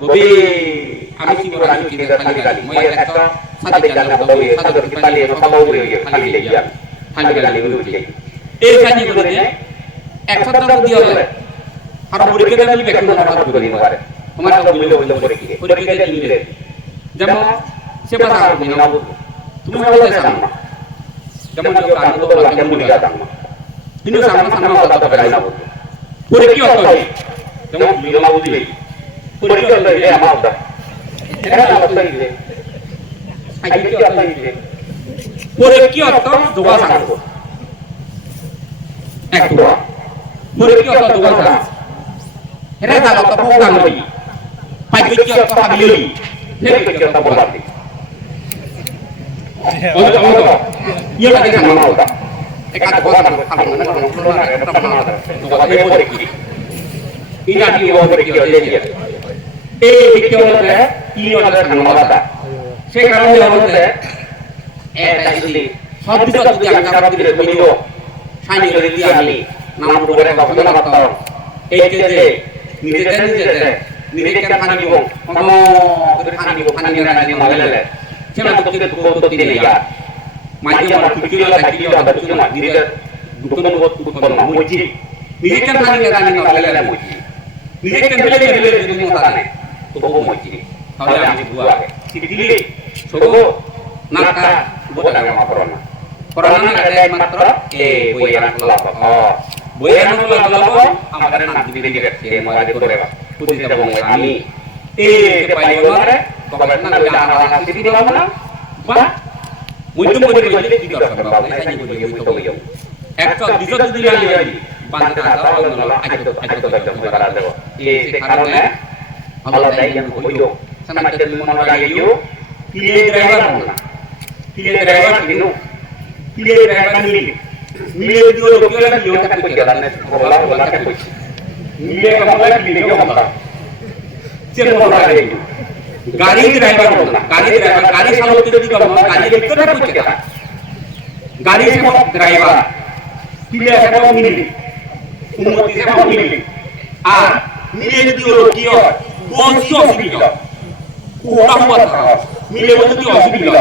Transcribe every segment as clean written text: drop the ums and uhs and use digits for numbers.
Gobi আমি কি বলা আমি কি খালি গালি মই একটা সাথে গালি বলি সাথে পালি সবাও বলি খালি লাগিয়া খালি গালি বলি এই খালি করে এক সপ্তাহ বুদ্ধি হবে আর পরীক্ষা দিলে ব্যক্তি মনোভাব করি পারে তোমার সব মিলে বলে পরীক্ষা দিলে যেমন সে কথা আমি না বলবো তুমি বলতে চাও না যেমন যে কাজ তো বলা কেমন বলি দাও না কিন্তু সামনে সামনে কথা বলাই না বলবো পরীক্ষা হবে যেমন বিনা বুঝি পরীক্ষা হলে এ আমার দাও এটা অবস্থা কি আগে কি অবস্থা কি পরীক্ষা অর্থ দোয়া সাংব এক দোয়া পরীক্ষা অর্থ দোয়া সাংব এটা তাহলে তো প্রোগ্রাম হই পরীক্ষা অর্থ হাবিলি পরীক্ষা অর্থ বলাতে ये लगे जाना होगा एक आध बहुत हम ना दोआ ये परीक्षा इनाटी वो परीक्षा ले लिया এই বিজ্ঞানতে কি ওদের ধন্যবাদ সেই কারণে আমাদের এটা যদি সব কিছু যদি আমি কারণ দিলে ভিডিও সাইন করে দিয়ে আমি নাম করে গবেষণা করতাম এই যে নিজে কেন খানি দিব করে খানি দিব খানি না মাগলে সেটা তো কিছু তো দিনে না মাঝে মাঝে কিছু না থাকি না কিছু না নিজে দুঃখ উৎপন্ন হচ্ছে নিজে কেন খানি না মাগলে হচ্ছে নিজে কেন বেলে যদি মতা না তো বহু মজি তাহলে আমি বুয়া সিদিলি সগো নাকা বোলা মা করোনা করোনা না মাত্র এ বইয়ান লাভ বইয়ান লাভ আমাদের নাম দিবে দিবে সে মাঝে করে পুজিতে বঙ্গ আমি এই পাইওনারে গবেষণা করে আনা সিদি লাভ না বা মুইতুম করে বলে কি দরকার বাবা এই বলে মুইতো বইও একটা দিশা যদি লাগি বান্দা দাও না আইতো করা দেব এই কারণে Allah dah yang boyo sama macam mana lagi yo pilih driver mana pilih driver milih dua lokal lagi yo tak perjalanan bola tak pergi milih kamu lagi pilih kamu apa siapa orang lagi गाड़ी driver mana गाड़ी सालों itu juga mana गाड़ी itu tak pergi गाड़ी siapa driver pilih siapa milih umur siapa milih milih dua lokal বসি অসুবিধা ওরা কথা মিলে বলতে কি অসুবিধা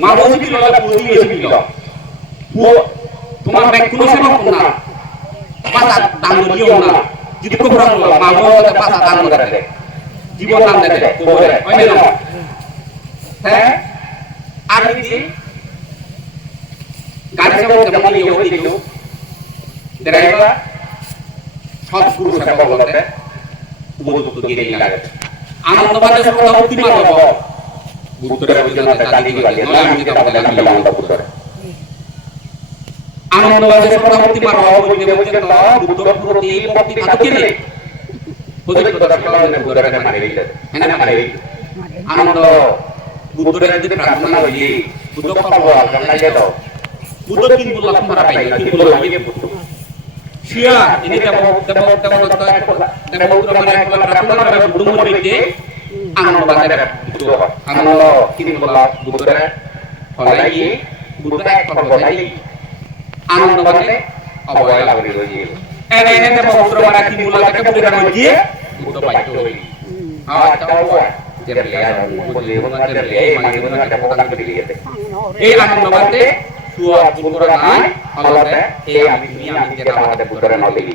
মা অসুবিধা পুরি অসুবিধা ও তোমার ব্যাগ কোনো সেবা করো না পাতা দান দিও না যদি কোবরা মা বলতে পাতা দান করে জীবন দান দেয় কোবরে হয় না হ্যাঁ আর কি গাড়ি চালাতে যেমন ইয়ে হই দিও ড্রাইভার সৎগুরু সেবা বলতে উপযুক্ত দিয়ে লাগে আনন্দবাজার সব উত্তি মারব বুদ্ধরে বুঝাতে চাঁদি দিবালি নয় আমি যেটা বলে আমি বাংলা বুদ্ধরে আনন্দবাজার সব উত্তি মারব বুঝতে তো বুদ্ধর প্রতি ভক্তি থাকে না বুদ্ধর দর্শনে বুদ্ধরে মারে দিলে এনে মারে আনন্দ বুদ্ধরে যদি প্রার্থনা হই বুদ্ধ পাবো আমরা যেতো বুদ্ধ তিন বললাম মারা পাই তিন বললাম লাগে Buddha Sia ini demo mana kalau belum berbeda, angin bandar itu, angin kini bola budur, lagi budur kalau lagi, angin bandar awal lagi lagi. Ini demo mana kini bola kita budur lagi, budur baik tu. Tahu jadi boleh mana jadi mana ada orang beli. Angin bandar suatu buduran kalau deh, আমি যেটা আমাদের বুদ্ধরে knowledge